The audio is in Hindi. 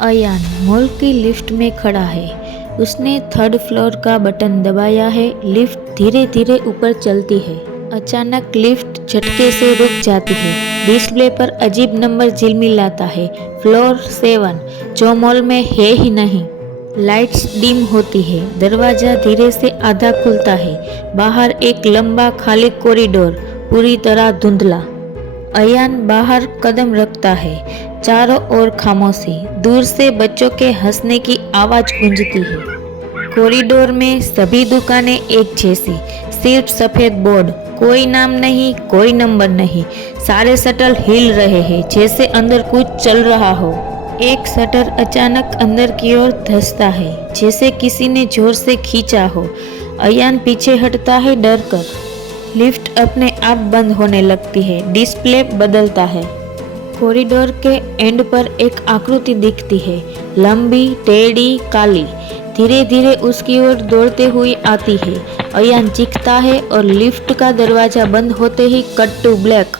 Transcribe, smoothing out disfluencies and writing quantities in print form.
अयान मॉल की लिफ्ट में खड़ा है। उसने थर्ड फ्लोर का बटन दबाया है। लिफ्ट धीरे धीरे ऊपर चलती है। अचानक लिफ्ट झटके से रुक जाती है। डिस्प्ले पर अजीब नंबर झिलमिलाता है, फ्लोर 7, जो मॉल में है ही नहीं। लाइट्स डिम होती है। दरवाजा धीरे से आधा खुलता है। बाहर एक लंबा खाली कॉरिडोर, पूरी तरह धुंधला। अयान बाहर कदम रखता है। चारों ओर खामोशी। दूर से बच्चों के हंसने की आवाज गूंजती है। कॉरिडोर में सभी दुकानें एक जैसी, सिर्फ सफेद बोर्ड, कोई नाम नहीं, कोई नंबर नहीं। सारे शटर हिल रहे हैं जैसे अंदर कुछ चल रहा हो। एक शटर अचानक अंदर की ओर धंसता है, जैसे किसी ने जोर से खींचा हो। अयान पीछे हटता है डर कर। लिफ्ट अपने आप बंद होने लगती है। डिस्प्ले बदलता है। कॉरिडोर के एंड पर एक आकृति दिखती है, लंबी, टेढ़ी, काली। धीरे धीरे उसकी ओर दौड़ते हुए आती है। अयान चीखता है और लिफ्ट का दरवाजा बंद होते ही कट टू ब्लैक।